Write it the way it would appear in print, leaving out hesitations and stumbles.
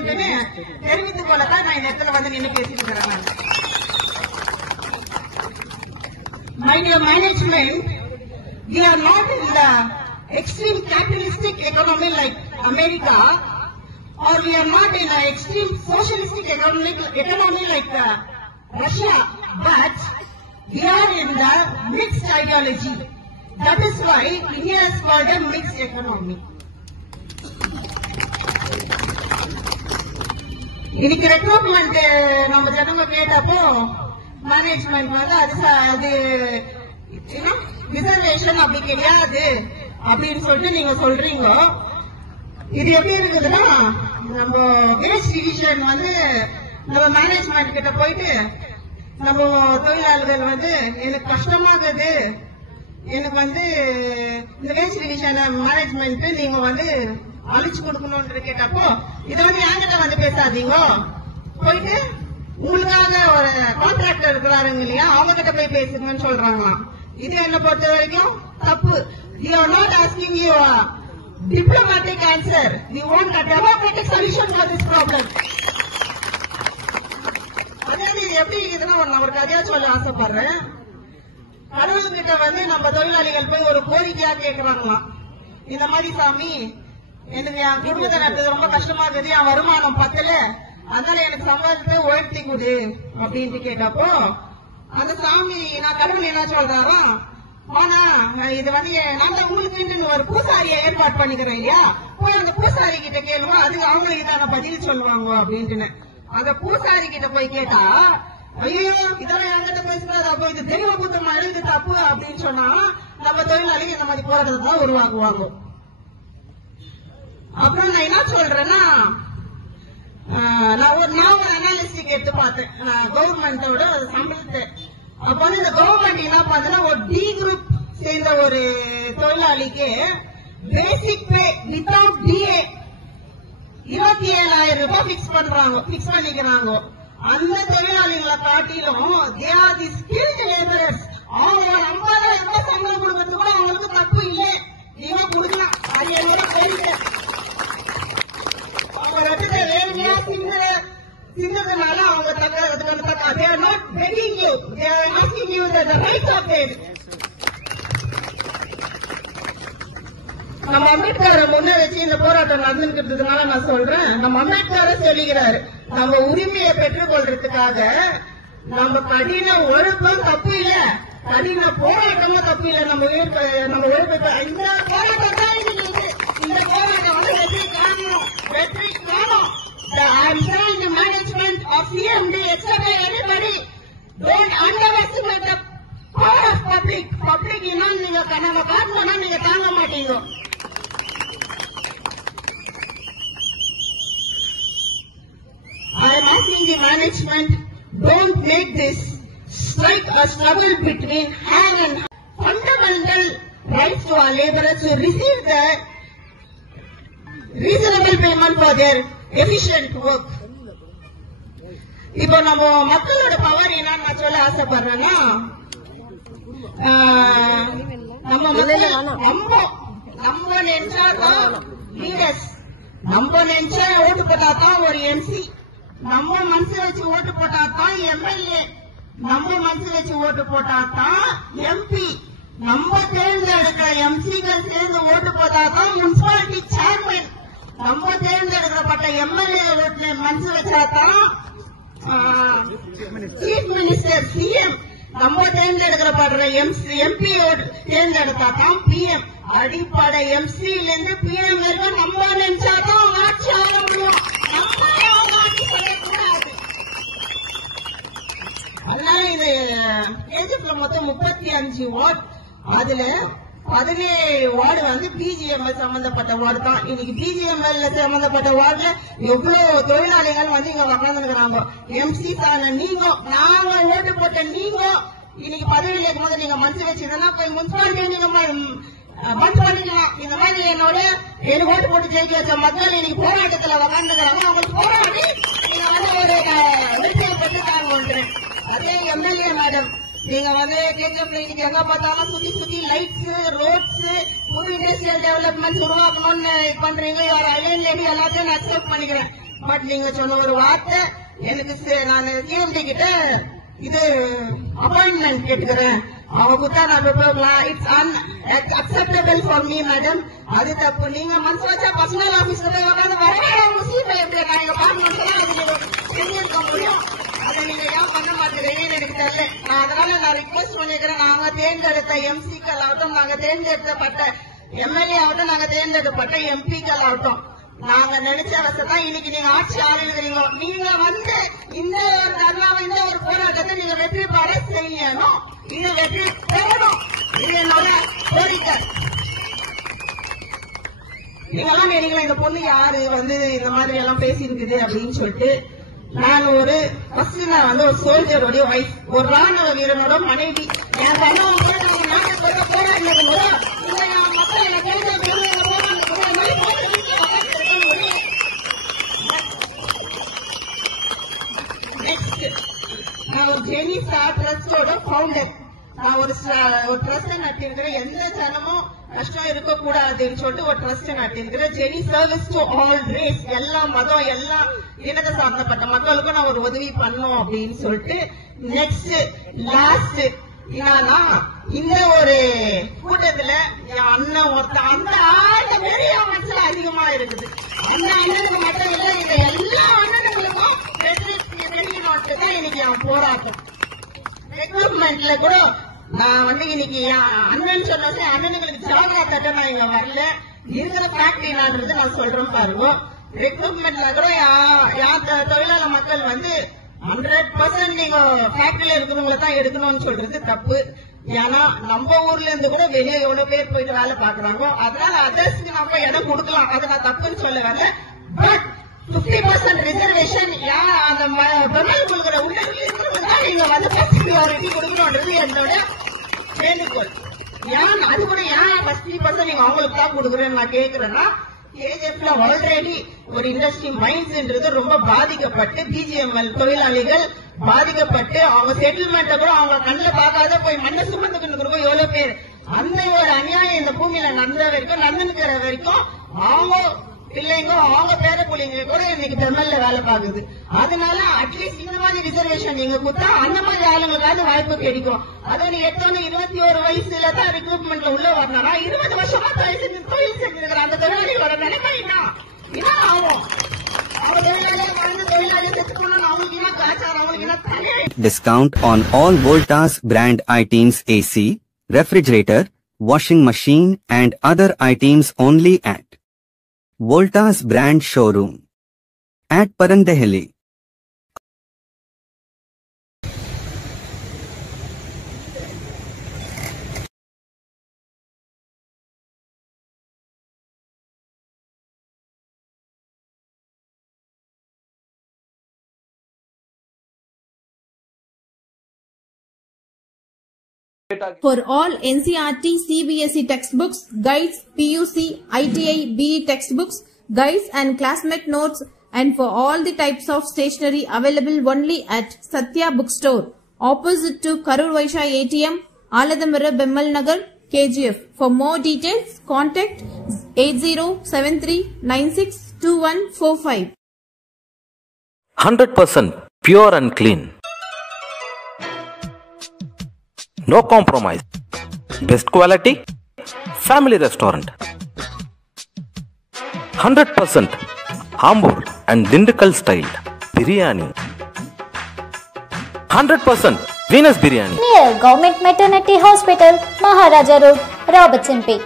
சொல்லிட்டு தெரிவித்துக் கொள்ளத்தான் நான் இந்த இடத்துல வந்து நின்று பேசிட்டு இருக்கிறேன். My dear management, we are not in the extreme capitalistic economy like America, or we are not in an extreme socialistic economy like Russia, but we are in the mixed ideology. That is why India is called a mixed economy. இன்னைக்கு recruitment நம்ம ஜனங்க கேட்டப்போ management வந்து அது reservation அப்படி கிடையாது அப்படின்னு சொல்லிட்டு நீங்க சொல்றீங்க. இது எப்படி இருக்குதுன்னா, நம்ம வேஸ்ட் டிவிஷன் வந்து நம்ம மேனேஜ்மெண்ட் கிட்ட போயிட்டு நம்ம தொழிலாளர்கள் வந்து எனக்கு கஷ்டமாகுது, எனக்கு வந்து இந்த வேஸ்ட் டிவிஷன் மேனேஜ்மெண்ட் நீங்க வந்து அழிச்சு கொடுக்கணும்னு கேட்டப்போ இதை வந்து என்கிட்ட வந்து பேசாதீங்க, போயிட்டு உங்களுக்காக ஒரு கான்ட்ராக்டர் இருக்கிறாருங்க இல்லையா அவங்க கிட்ட போய் பேசுங்கன்னு சொல்றாங்களாம். இது என்ன பொறுத்த வரைக்கும் தப்பு. We are not asking you a diplomatic answer. We want a democratic solution for this problem. அதாவது எப்படி இருக்குதுன்னா, நான் ஒரு கதையா சொல்ல ஆசைப்படுறேன். கடவுள்கிட்ட வந்து நம்ம தொழிலாளிகள் போய் ஒரு கோரிக்கையா கேட்கறாங்களாம். இந்த மாதிரி சாமி, எனக்கு என் குடும்பத்தை நடத்துறது ரொம்ப கஷ்டமா இருக்குது, என் வருமானம் பத்தல, அதனால எனக்கு சம்பாதித்து உயர்த்தி கொடு அப்படின்ட்டு கேட்டப்போ அந்த சாமி, நான் கடவுள் என்ன சொல்றாரோ, ஆனா இது வந்து நான் உங்களுக்கு ஒரு பூசாரியை ஏற்பாடு பண்ணிக்கிறேன் இல்லையா, போய் அந்த பூசாரி கிட்ட கேளுவா, அது அவங்க இதான பதில் சொல்லுவாங்க அப்படின்ட்டு. அந்த பூசாரி கிட்ட போய் கேட்டா, ஐயோ இதெல்லாம் என்கிட்ட பேசுறாரு, அப்போ இது தெய்வ குத்தமா இருக்கு தப்பு அப்படின்னு சொன்னா நம்ம தொழிலாளிகள் இந்த மாதிரி போராட்டத்தை தான் உருவாக்குவாங்க. அப்புறம் நான் என்ன சொல்றேன்னா, நான் ஒரு அனாலிஸ்டிக் எடுத்து பார்த்தேன் கவர்மெண்டோட சம்பளத்தை. அப்ப வந்து இந்த கவர்மெண்ட் என்ன பார்த்தா, ஒரு டி குரூப் சேர்ந்த ஒரு தொழிலாளிக்கு பேசிக் பே வித்தவுட் டிஏ 27,000 ரூபாய் பிக்ஸ் பண்ணிக்கிறாங்க. அந்த தொழிலாளிகளை காட்டிலும் they are the skilled laborers. அவங்க 50,000 ரூபாய் சம்பளம் கொடுக்கறது கூட அவங்களுக்கு தப்பு இல்லை, நீங்க கொடுக்கலாம். அது என்னோட கோரிக்கை. அவங்க ரத்தத்தை வேணுமையா சின்னதுனால அவங்க they are not begging you, they are asking you the right of it. நம்ம அம்பேத்கரை முன்ன வச்சு இந்த போராட்டம் நடந்துக்கிறதுனால நான் சொல்றேன், நம்ம அம்பேத்கரை சொல்லுகிறாரு, நம்ம உரிமையை பெற்றுக் கொள்றதுக்காக நம்ம கடின உழைப்பும் தப்பு இல்ல, கடின போராட்டமும் தப்பு இல்ல. நம்ம உழைப்பு இந்த போராட்டம் தான் இந்த போராட்டம் வந்து வெற்றி காணும். I am telling the management of CMD, etc. anybody, don't underestimate the power of public. Public இன்னும் நீங்க நம்ம காட்டணும்னா நீங்க தாங்க மாட்டீங்க. I am asking the management, don't make this strike a struggle between hand and fundamental rights to our laborers to receive the reasonable payment for their efficient work. இப்போ நம்ம மக்களோட power என்னன்னு நான் சொல்ல ஆசைப்படுறேன்னா, நம்ம நினைச்சாதான் லீடர்ஸ், நம்ம நினைச்சா ஓட்டு போட்டாதான் ஒரு எம்சி, நம்ம மனசு வச்சு ஓட்டு போட்டாதான் எம்எல்ஏ, நம்ம மனசு வச்சு ஓட்டு போட்டாதான் எம்பி, நம்ம தேர்ந்தெடுக்கிற எம்சிகள் சேர்ந்து ஓட்டு போட்டாதான் முனிசிபாலிட்டி சேர்மன், நம்ம தேர்ந்தெடுக்கப்பட்ட எம்எல்ஏ மனசு வச்சாதான் சீஃப் மினிஸ்டர் சிஎம், நம்ம தேர்ந்தெடுக்கப்படுற எம்பி தேர்ந்தெடுத்தாதான் பிஎம். அடிப்படை எம்சில இருந்து பிஎம் வரைக்கும் நம்ம நினைச்சாதான் ஆட்சி ஆக முடியும், நம்ம ஆட்சி செய்யக்கூடாது. அதனால இது கேஜிஎஃப்ல மொத்தம் 35 வார்டு, அதுல 17 வார்டு வந்து பிஜிஎம்எல் சம்பந்தப்பட்ட வார்டு தான். இன்னைக்கு பிஜிஎம்எல் சம்பந்தப்பட்ட வார்டுல எவ்வளவு தொழிலாளிகள் வந்து இங்க உட்கார்ந்துருக்காங்க. எம்சி தான நீங்க, நாங்க ஓட்டு போட்ட நீங்க இன்னைக்கு பதவியில் இருக்கும் போது நீங்க மனசு வச்சதுன்னா போய் முனிசிபாலிட்டி நீங்க மனசு பண்ணிக்கலாம். இந்த மாதிரி எனக்கு ஓட்டு போட்டு ஜெயிக்க வச்ச மக்கள் இன்னைக்கு போராட்டத்துல உட்கார்ந்துக்கிறாங்க, அவங்களுக்கு போராடி நீங்க வந்து ஒரு வெற்றியை பெற்றுட்டாங்க. அதே எம்எல்ஏ மேடம், நீங்க வந்து கேஜிஎஃப்ல இன்னைக்கு எங்க பார்த்தாலும் சுத்தி லைட்ஸ், ரோட்ஸ், புது இண்டஸ்ட்ரியல் டெவலப்மெண்ட் உருவாக்கணும்னு பண்றீங்க. யார் அலைன் லேடி எல்லாத்தையும் நான் அக்செப்ட் பண்ணிக்கிறேன். பட் நீங்க சொன்ன ஒரு வார்த்தை எனக்கு நான் சிஎம்டி கிட்ட இது அப்பாயின்மெண்ட் கேட்டுக்கிறேன் அவங்க குத்தா நான் போகலாம். It's acceptable for me madam. அது தப்பு. நீங்க மனசு வச்சா பர்சனல் ஆபீஸ்ல போய் உட்காந்து வரவங்க சீட்டை எப்படி நான் இங்க பார்க்கணும்னு அது நீங்க செஞ்சிருக்க முடியும். அதை நீங்க ஏன் பண்ண மாட்டேங்கிறீங்கன்னு எனக்கு தெரியல. அதனால நான் ரிக்வெஸ்ட் பண்ணிக்கிறேன். நாங்க தேர்ந்தெடுத்த எம்சிக்கள் ஆகட்டும், நாங்க தேர்ந்தெடுக்கப்பட்ட எம்எல்ஏ ஆகட்டும், நாங்க தேர்ந்தெடுக்கப்பட்ட எம்பிக்கள் ஆகட்டும், நாங்க நினைச்ச வசதான் இன்னைக்கு நீங்க ஆட்சி ஆளுகிறீங்க. நீங்க வந்து இந்த ஒரு தர்ணாவை, இந்த ஒரு போராட்டத்தை நீங்க வெற்றி பெற செய்யணும். இது வெற்றி பெறணும். இது என்னோட கோரிக்கை. நீங்கெல்லாம் நினைக்கலாம் இந்த பொண்ணு யாரு வந்து இந்த மாதிரி எல்லாம் பேசியிருக்குது அப்படின்னு சொல்லிட்டு. நான் ஒரு சோல்ஜரோடைய வைஃப், ஒரு ராணுவ வீரனோட மனைவி. என் கணவன் கூட நாட்டுக்கு போராடினது கூட மக்கள் நான் ஒரு ஜெனி ஸ்டார் ட்ரஸ்டோட ஃபவுண்டர். நான் ஒரு ட்ரஸ்ட் நடத்திருக்கிறேன். எந்த ஜனமும் கஷ்டம் இருக்கக்கூடாதுன்னு சொல்லிட்டு ஒரு ட்ரஸ்ட் நடத்திருக்கிறேன். ஜெனி சர்வீஸ் டு ஆல் ரேஸ், எல்லா மதம் எல்லா இனத்தை சார்ந்தப்பட்ட மக்களுக்கும் நான் ஒரு உதவி பண்ணோம் அப்படின்னு சொல்லிட்டு. நெக்ஸ்ட் லாஸ்ட் என்னன்னா, இந்த ஒரு கூட்டத்துல என் அண்ணன் ஒருத்தன் அந்த பெரிய மனசுல அதிகமா இருக்குது. அந்த அண்ணனுக்கு மட்டும் இல்ல, இந்த எல்லா அண்ணனுங்களுக்கும் தான் இன்னைக்கு அவன் போராட்டம். ரெக்ரூட்மெண்ட்ல கூட நான் வந்து இன்னைக்கு அண்ணன் சொன்ன அண்ணனுங்களுக்கு ஜாகரா தட்ட நான் இங்க வரல. இருக்கிற ஃபேக்ட் என்னன்றது நான் சொல்றேன் பாருங்க. ரெக்ரூட்மெண்ட்ல கூட தொழிலாளர் மக்கள் வந்து 100% நீங்க ஃபேக்டரியில இருக்கிறவங்களை தான் எடுக்கணும்னு சொல்றது தப்பு. ஏன்னா நம்ம ஊர்ல இருந்து கூட வெளியே எவ்வளவு பேர் போயிட்டு வேலை பாக்குறாங்க. அதனால அதர்ஸ்க்கு நம்ம இடம் கொடுக்கலாம். அதை நான் தப்புன்னு சொல்ல வரல. பட் 50% ரிசர்வேஷன் அந்த பெண்கள் கொடுக்கிற உள்ளத்தில் இருக்கிறவங்க தான் நீங்க வந்து ஃபர்ஸ்ட் ப்ரியாரிட்டி கொடுக்கணும்ன்றது என்னோட வேண்டுகோள். ஏன் அது கூட ஏன் 50% நீங்க அவங்களுக்கு தான் கொடுக்குறேன்னு நான் கேட்கிறேன்னா, கேஜிஎஃப்ல ஆல்ரெடி ஒரு இண்டஸ்ட்ரி மைன்ஸ்ன்றது ரொம்ப பாதிக்கப்பட்டு, பிஜிஎம்எல் தொழிலாளிகள் பாதிக்கப்பட்டு அவங்க செட்டில்மெண்ட்டை கூட அவங்க கண்ணில் பார்க்காத போய் மண்ணை சுமந்துக்கணும் எவ்வளவு பேர். அந்த ஒரு அநியாயம் இந்த பூமியில நடந்த வரைக்கும், நடந்துக்கிற வரைக்கும் அவங்க பிள்ளைங்க அவங்க பேர பிள்ளைங்க கூட இன்னைக்கு பெம்மல்ல வேலை பார்க்குது. அதனால அட்லீஸ்ட் இந்த மாதிரி ரிசர்வேஷன் நீங்க கொடுத்தா அந்த மாதிரி ஆளுங்களுக்காவது வாய்ப்பு கிடைக்கும். அதுவும் நீ 21 வயசுல தான் ரெக்ரூட்மெண்ட்ல உள்ள வரணும்னா 20 வருஷமா தொழில் செஞ்சிருக்கிற அந்த தொழிலாளிகளோட நிலைமை என்ன ஆகும்? அவங்க தொழிலாளிகள் வந்து தொழிலாளியை செத்து போனா அவங்களுக்கு என்ன காய்ச்சார், அவங்களுக்கு என்ன தலை. Discount on all Voltas brand items AC, refrigerator, washing machine and other items only at Voltas brand showroom at Parandehali. For all NCERT, CBSE textbooks, guides, PUC, ITI, BE textbooks, guides and classmate notes, and for all the types of stationery available only at Satya Bookstore, opposite to Karur Vaishya ATM, Aladamara Bemmal Nagar, KGF. For more details, contact 8073962145. 100% pure and clean. No compromise. Best quality. Family restaurant. 100% Ambur and Dindigul style biryani. 100% Venus biryani. Near Government Maternity Hospital, Maharaja Road, Robertson Peak.